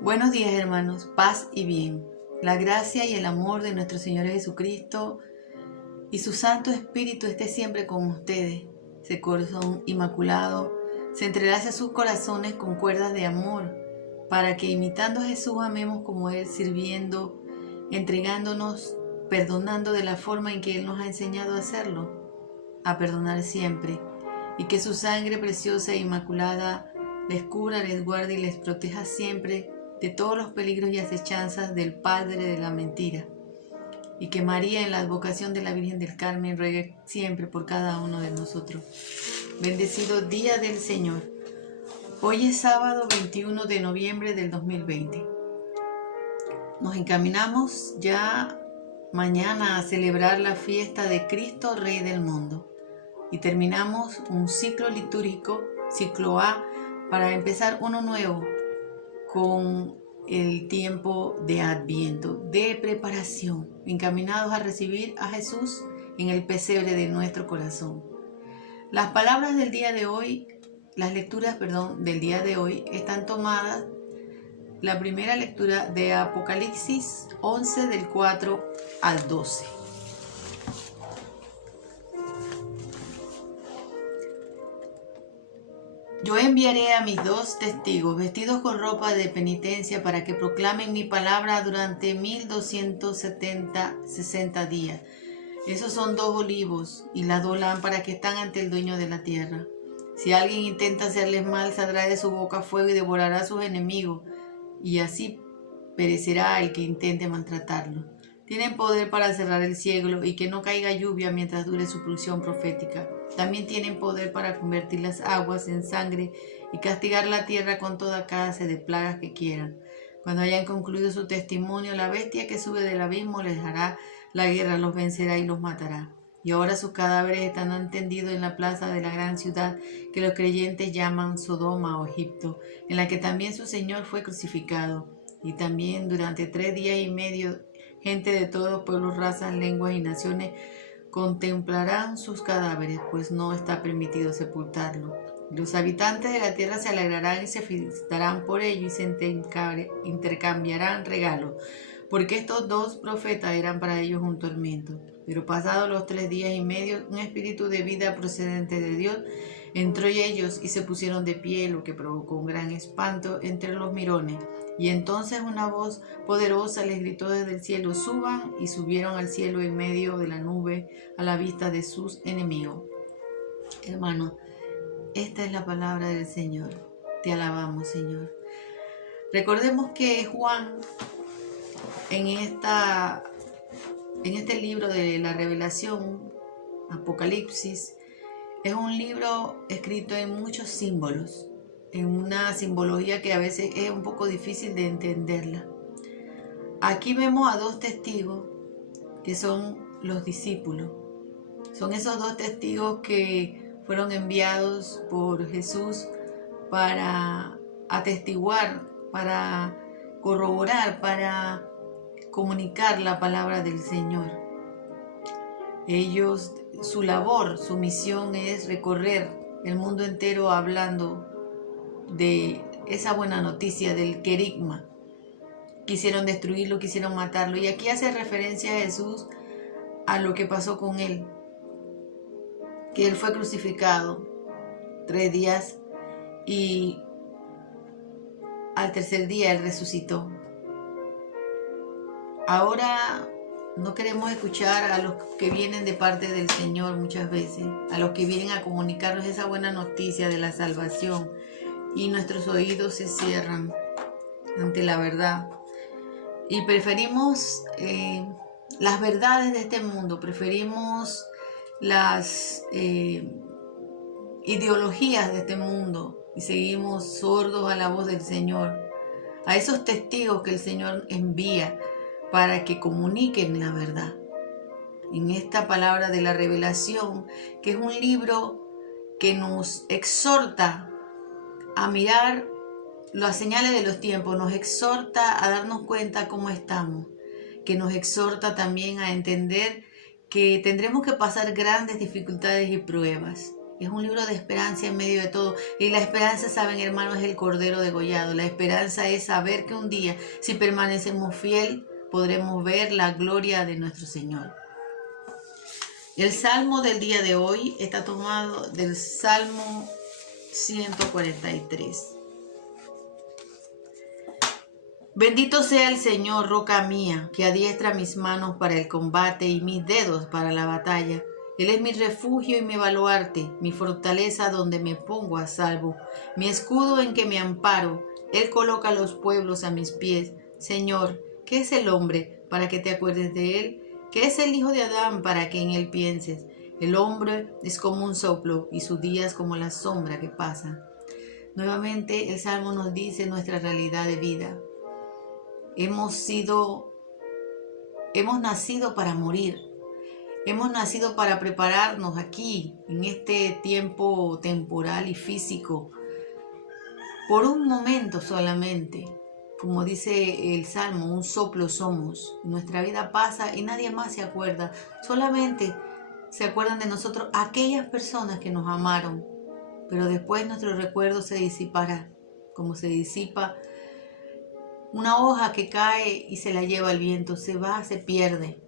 Buenos días, hermanos, paz y bien. La gracia y el amor de nuestro Señor Jesucristo y su Santo Espíritu esté siempre con ustedes. Ese corazón inmaculado se entrelace a sus corazones con cuerdas de amor, para que imitando a Jesús amemos como Él, sirviendo, entregándonos, perdonando de la forma en que Él nos ha enseñado a hacerlo, a perdonar siempre, y que su sangre preciosa e inmaculada les cubra, les guarde y les proteja siempre de todos los peligros y acechanzas del padre de la mentira, y que María, en la advocación de la Virgen del Carmen, ruegue siempre por cada uno de nosotros. Bendecido día del Señor. Hoy es sábado 21 de noviembre del 2020. Nos encaminamos ya mañana a celebrar la fiesta de Cristo, Rey del mundo, y terminamos un ciclo litúrgico, ciclo A, para empezar uno nuevo, con el tiempo de Adviento, de preparación, encaminados a recibir a Jesús en el pesebre de nuestro corazón. Las palabras del día de hoy, las lecturas, del día de hoy están tomadas, la primera lectura de Apocalipsis 11 del 4 al 12. Yo enviaré a mis 2 testigos vestidos con ropa de penitencia para que proclamen mi palabra durante 1260 días. Esos son 2 olivos y las 2 lámparas que están ante el dueño de la tierra. Si alguien intenta hacerles mal, saldrá de su boca fuego y devorará a sus enemigos, y así perecerá el que intente maltratarlo. Tienen poder para cerrar el cielo y que no caiga lluvia mientras dure su pulsión profética. También tienen poder para convertir las aguas en sangre y castigar la tierra con toda clase de plagas que quieran. Cuando hayan concluido su testimonio, la bestia que sube del abismo les hará la guerra, los vencerá y los matará. Y ahora sus cadáveres están tendidos en la plaza de la gran ciudad que los creyentes llaman Sodoma o Egipto, en la que también su Señor fue crucificado. Y también durante 3 días y medio, gente de todos pueblos, razas, lenguas y naciones contemplarán sus cadáveres, pues no está permitido sepultarlo. Los habitantes de la tierra se alegrarán y se felicitarán por ello y se intercambiarán regalos, porque estos 2 profetas eran para ellos un tormento. Pero pasados los 3 días y medio, un espíritu de vida procedente de Dios entró en ellos y se pusieron de pie, lo que provocó un gran espanto entre los mirones. Y entonces una voz poderosa les gritó desde el cielo: suban, y subieron al cielo en medio de la nube a la vista de sus enemigos. Hermano, esta es la palabra del Señor. Te alabamos, Señor. Recordemos que Juan, en este libro de la Revelación, Apocalipsis, es un libro escrito en muchos símbolos, en una simbología que a veces es un poco difícil de entenderla. Aquí vemos a 2 testigos que son los discípulos. Son esos 2 testigos que fueron enviados por Jesús para atestiguar, para corroborar, para comunicar la palabra del Señor. Ellos, su labor, su misión es recorrer el mundo entero hablando de esa buena noticia del querigma. Quisieron destruirlo, quisieron matarlo. Y aquí hace referencia a Jesús a lo que pasó con él, que él fue crucificado 3 días y al tercer día él resucitó. Ahora no queremos escuchar a los que vienen de parte del Señor muchas veces, a los que vienen a comunicarnos esa buena noticia de la salvación, y nuestros oídos se cierran ante la verdad. Y preferimos las verdades de este mundo, preferimos las ideologías de este mundo y seguimos sordos a la voz del Señor, a esos testigos que el Señor envía para que comuniquen la verdad. En esta palabra de la Revelación, que es un libro que nos exhorta a mirar las señales de los tiempos, nos exhorta a darnos cuenta cómo estamos, que nos exhorta también a entender que tendremos que pasar grandes dificultades y pruebas, Es un libro de esperanza en medio de todo. Y la esperanza, saben, hermanos, es el cordero degollado. La esperanza es saber que un día, si permanecemos fiel, podremos ver la gloria de nuestro Señor. El salmo del día de hoy está tomado del Salmo 143. Bendito sea el Señor, roca mía, que adiestra mis manos para el combate y mis dedos para la batalla. Él es mi refugio y mi baluarte, mi fortaleza donde me pongo a salvo, mi escudo en que me amparo. Él coloca los pueblos a mis pies. Señor, ¿qué es el hombre para que te acuerdes de él? ¿Qué es el hijo de Adán para que en él pienses? El hombre es como un soplo y sus días como la sombra que pasa. Nuevamente el Salmo nos dice nuestra realidad de vida. Hemos nacido para morir. Hemos nacido para prepararnos aquí, en este tiempo temporal y físico, por un momento solamente. Como dice el Salmo, un soplo somos. Nuestra vida pasa y nadie más se acuerda. Solamente se acuerdan de nosotros aquellas personas que nos amaron. Pero después nuestro recuerdo se disipará, como se disipa una hoja que cae y se la lleva el viento. Se va, se pierde.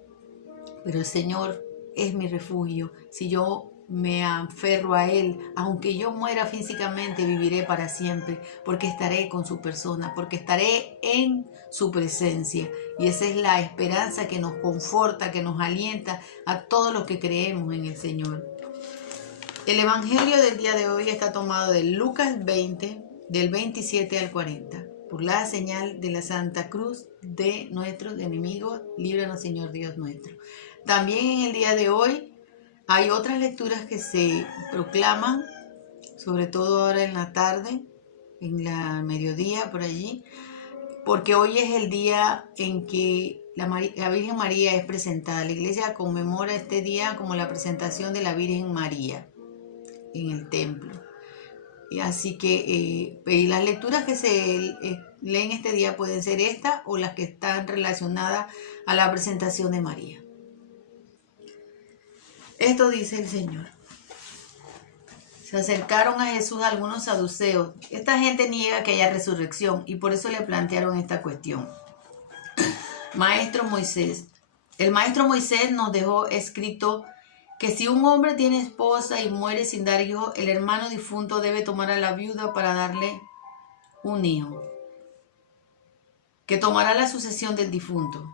Pero el Señor es mi refugio. Si yo me aferro a Él, aunque yo muera físicamente, viviré para siempre, porque estaré con su persona, porque estaré en su presencia. Y esa es la esperanza que nos conforta, que nos alienta a todos los que creemos en el Señor. El Evangelio del día de hoy está tomado de Lucas 20, del 27 al 40. Por la señal de la Santa Cruz de nuestros enemigos, líbranos, Señor Dios nuestro. También en el día de hoy hay otras lecturas que se proclaman, sobre todo ahora en la tarde, en la mediodía, por allí, porque hoy es el día en que la Virgen María es presentada. La iglesia conmemora este día como la presentación de la Virgen María en el templo. Y así que las lecturas que se leen este día pueden ser estas o las que están relacionadas a la presentación de María. Esto dice el Señor. Se acercaron a Jesús algunos saduceos. Esta gente niega que haya resurrección y por eso le plantearon esta cuestión. Maestro Moisés. El maestro Moisés nos dejó escrito que si un hombre tiene esposa y muere sin dar hijo, el hermano difunto debe tomar a la viuda para darle un hijo, que tomará la sucesión del difunto.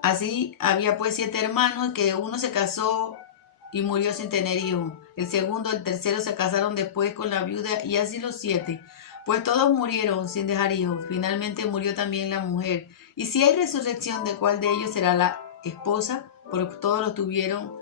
Así había pues 7 hermanos, que uno se casó y murió sin tener hijos. El segundo, el tercero se casaron después con la viuda y así los 7. Pues todos murieron sin dejar hijos. Finalmente murió también la mujer. Y si hay resurrección, ¿de cuál de ellos será la esposa? Porque todos la tuvieron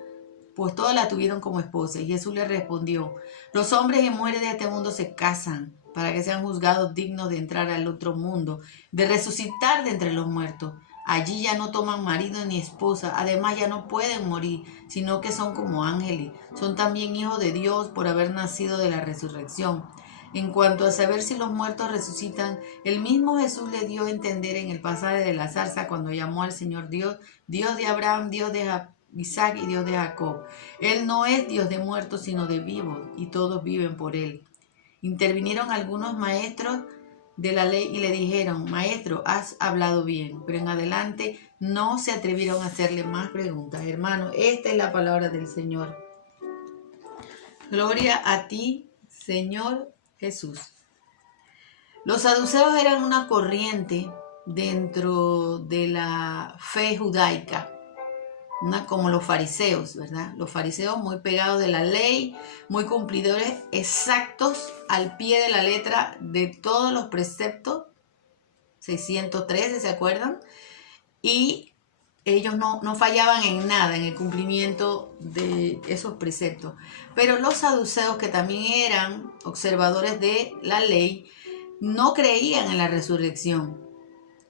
como esposa. Y Jesús le respondió: los hombres y mujeres de este mundo se casan para que sean juzgados dignos de entrar al otro mundo, de resucitar de entre los muertos. Allí ya no toman marido ni esposa, además ya no pueden morir, sino que son como ángeles. Son también hijos de Dios por haber nacido de la resurrección. En cuanto a saber si los muertos resucitan, el mismo Jesús le dio a entender en el pasaje de la zarza cuando llamó al Señor Dios, Dios de Abraham, Dios de Isaac y Dios de Jacob. Él no es Dios de muertos, sino de vivos, y todos viven por Él. Intervinieron algunos maestros de la ley y le dijeron: maestro, has hablado bien. Pero en adelante no se atrevieron a hacerle más preguntas. Hermano, esta es la palabra del Señor. Gloria a ti, Señor Jesús. Los saduceos eran una corriente dentro de la fe judaica, como los fariseos, ¿verdad? Los fariseos muy pegados de la ley, muy cumplidores, exactos al pie de la letra de todos los preceptos, 613, ¿se acuerdan? Y ellos no fallaban en nada en el cumplimiento de esos preceptos. Pero los saduceos, que también eran observadores de la ley, no creían en la resurrección.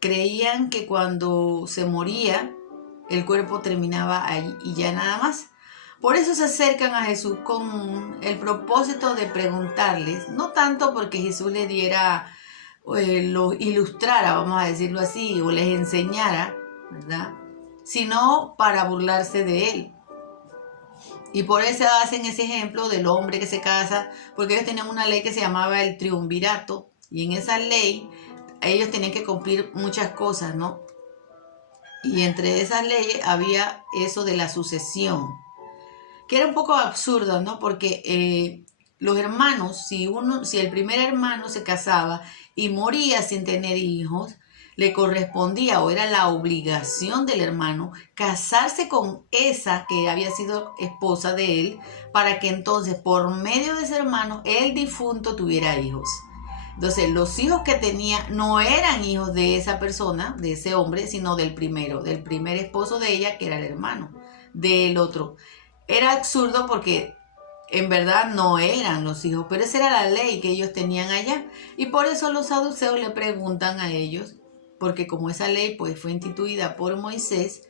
Creían que cuando se moría, el cuerpo terminaba ahí y ya nada más. Por eso se acercan a Jesús con el propósito de preguntarles, no tanto porque Jesús les diera, lo ilustrara, vamos a decirlo así, o les enseñara, ¿verdad?, sino para burlarse de él. Y por eso hacen ese ejemplo del hombre que se casa, porque ellos tenían una ley que se llamaba el triunvirato, y en esa ley ellos tenían que cumplir muchas cosas, ¿no? Y entre esas leyes había eso de la sucesión, que era un poco absurdo, ¿no? Porque los hermanos, si el primer hermano se casaba y moría sin tener hijos, le correspondía o era la obligación del hermano casarse con esa que había sido esposa de él, para que entonces por medio de ese hermano el difunto tuviera hijos. Entonces los hijos que tenía no eran hijos de esa persona, de ese hombre, sino del primer esposo de ella, que era el hermano del otro. Era absurdo porque en verdad no eran los hijos, pero esa era la ley que ellos tenían allá. Y por eso los saduceos le preguntan a ellos, porque como esa ley pues fue instituida por Moisés,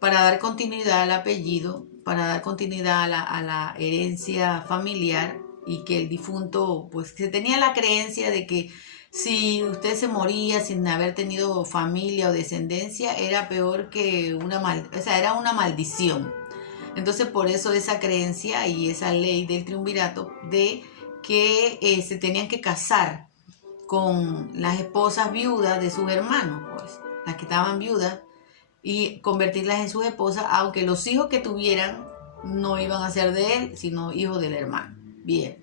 para dar continuidad al apellido, para dar continuidad a la herencia familiar, y que el difunto, pues se tenía la creencia de que si usted se moría sin haber tenido familia o descendencia, era peor que era una maldición. Entonces por eso esa creencia y esa ley del triunvirato de que se tenían que casar con las esposas viudas de sus hermanos, pues, las que estaban viudas, y convertirlas en sus esposas, aunque los hijos que tuvieran no iban a ser de él, sino hijos del hermano. Bien.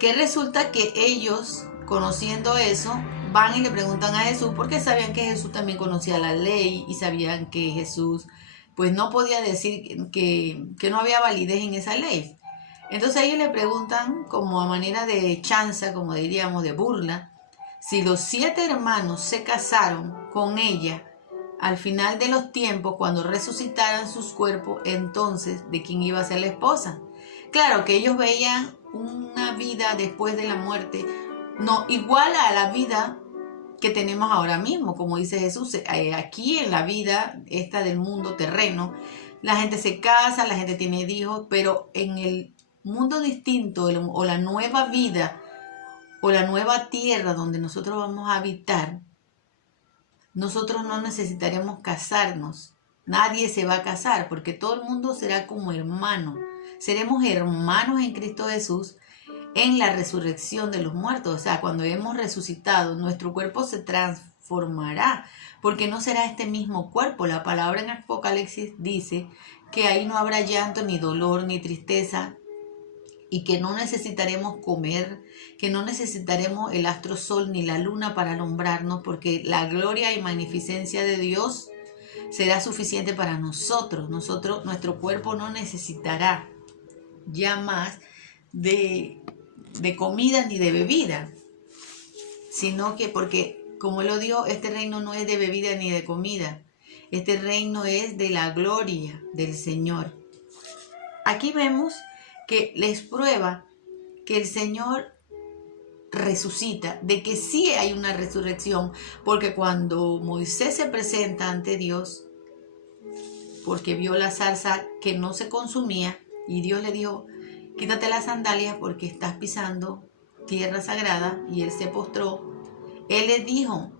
Que resulta que ellos, conociendo eso, van y le preguntan a Jesús, porque sabían que Jesús también conocía la ley y sabían que Jesús pues no podía decir que no había validez en esa ley. Entonces ellos le preguntan, como a manera de chanza, como diríamos, de burla, si los 7 hermanos se casaron con ella al final de los tiempos, cuando resucitaran sus cuerpos, entonces, ¿de quién iba a ser la esposa? Claro que ellos veían una vida después de la muerte, no igual a la vida que tenemos ahora mismo, como dice Jesús. Aquí en la vida esta del mundo terreno, la gente se casa, la gente tiene hijos, pero en el mundo distinto o la nueva vida o la nueva tierra donde nosotros vamos a habitar, nosotros no necesitaremos casarnos. Nadie se va a casar porque todo el mundo será como hermano. Seremos hermanos en Cristo Jesús en la resurrección de los muertos. O sea, cuando hemos resucitado, nuestro cuerpo se transformará, porque no será este mismo cuerpo. La palabra en Apocalipsis dice que ahí no habrá llanto, ni dolor, ni tristeza, y que no necesitaremos comer, que no necesitaremos el astro sol ni la luna para alumbrarnos, porque la gloria y magnificencia de Dios será suficiente para nosotros. Nuestro cuerpo no necesitará ya más de comida ni de bebida, sino que, porque como lo dijo, este reino no es de bebida ni de comida, este reino es de la gloria del Señor. Aquí vemos que les prueba que el Señor resucita, de que sí hay una resurrección, porque cuando Moisés se presenta ante Dios, porque vio la zarza que no se consumía, y Dios le dijo, quítate las sandalias porque estás pisando tierra sagrada, y él se postró. Él le dijo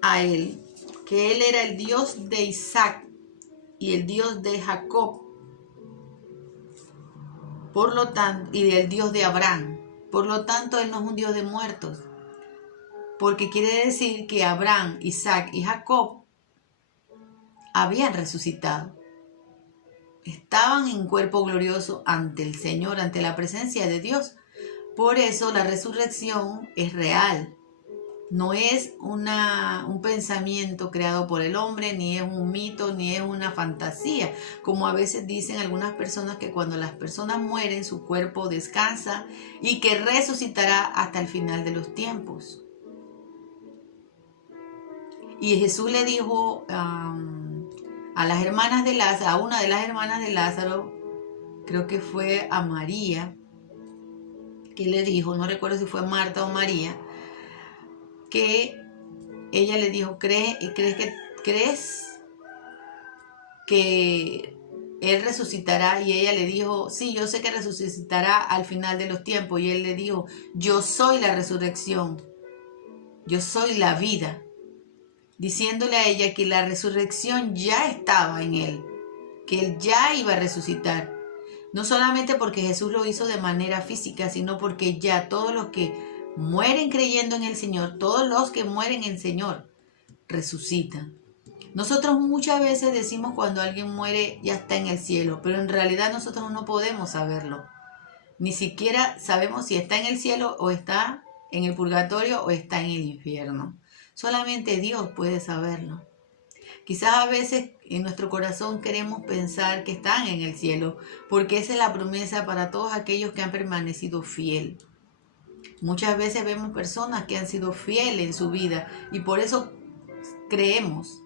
a él que él era el Dios de Isaac y el Dios de Jacob, por lo tanto, y el Dios de Abraham. Por lo tanto, él no es un Dios de muertos, porque quiere decir que Abraham, Isaac y Jacob habían resucitado. Estaban en cuerpo glorioso ante el Señor, ante la presencia de Dios. Por eso la resurrección es real. No es un pensamiento creado por el hombre, ni es un mito, ni es una fantasía. Como a veces dicen algunas personas, que cuando las personas mueren, su cuerpo descansa y que resucitará hasta el final de los tiempos. Y Jesús le dijo a las hermanas de Lázaro, a una de las hermanas de Lázaro, creo que fue a María, que le dijo, no recuerdo si fue Marta o María, que ella le dijo, ¿crees que él resucitará? Y ella le dijo, sí, yo sé que resucitará al final de los tiempos. Y él le dijo, yo soy la resurrección, yo soy la vida. diciéndole a ella que la resurrección ya estaba en él, que él ya iba a resucitar. No solamente porque Jesús lo hizo de manera física, sino porque ya todos los que mueren creyendo en el Señor, todos los que mueren en el Señor, resucitan. Nosotros muchas veces decimos cuando alguien muere ya está en el cielo, pero en realidad nosotros no podemos saberlo. Ni siquiera sabemos si está en el cielo o está en el purgatorio o está en el infierno. Solamente Dios puede saberlo. Quizás a veces en nuestro corazón queremos pensar que están en el cielo, porque esa es la promesa para todos aquellos que han permanecido fiel. Muchas veces vemos personas que han sido fieles en su vida y por eso creemos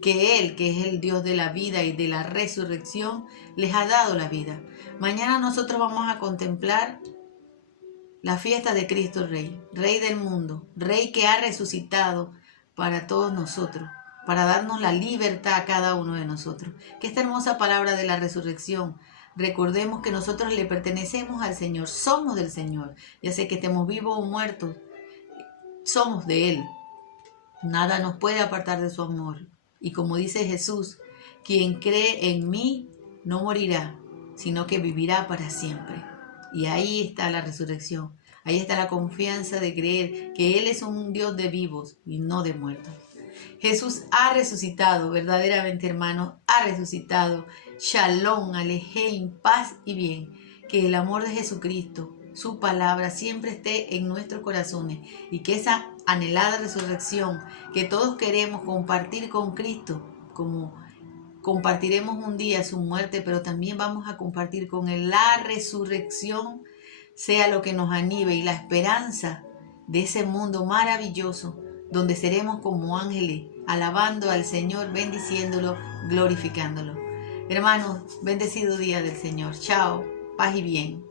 que Él, que es el Dios de la vida y de la resurrección, les ha dado la vida. Mañana nosotros vamos a contemplar la fiesta de Cristo Rey, Rey del mundo, Rey que ha resucitado para todos nosotros, para darnos la libertad a cada uno de nosotros. Que esta hermosa palabra de la resurrección, recordemos que nosotros le pertenecemos al Señor, somos del Señor. Ya sea que estemos vivos o muertos, somos de Él. Nada nos puede apartar de su amor. Y como dice Jesús, quien cree en mí no morirá, sino que vivirá para siempre. Y ahí está la resurrección. Ahí está la confianza de creer que Él es un Dios de vivos y no de muertos. Jesús ha resucitado, verdaderamente hermanos, ha resucitado. Shalom, alejem, paz y bien. Que el amor de Jesucristo, su palabra, siempre esté en nuestros corazones y que esa anhelada resurrección que todos queremos compartir con Cristo, como compartiremos un día su muerte, pero también vamos a compartir con Él la resurrección, sea lo que nos anime y la esperanza de ese mundo maravilloso donde seremos como ángeles, alabando al Señor, bendiciéndolo, glorificándolo. Hermanos, bendecido día del Señor. Chao, paz y bien.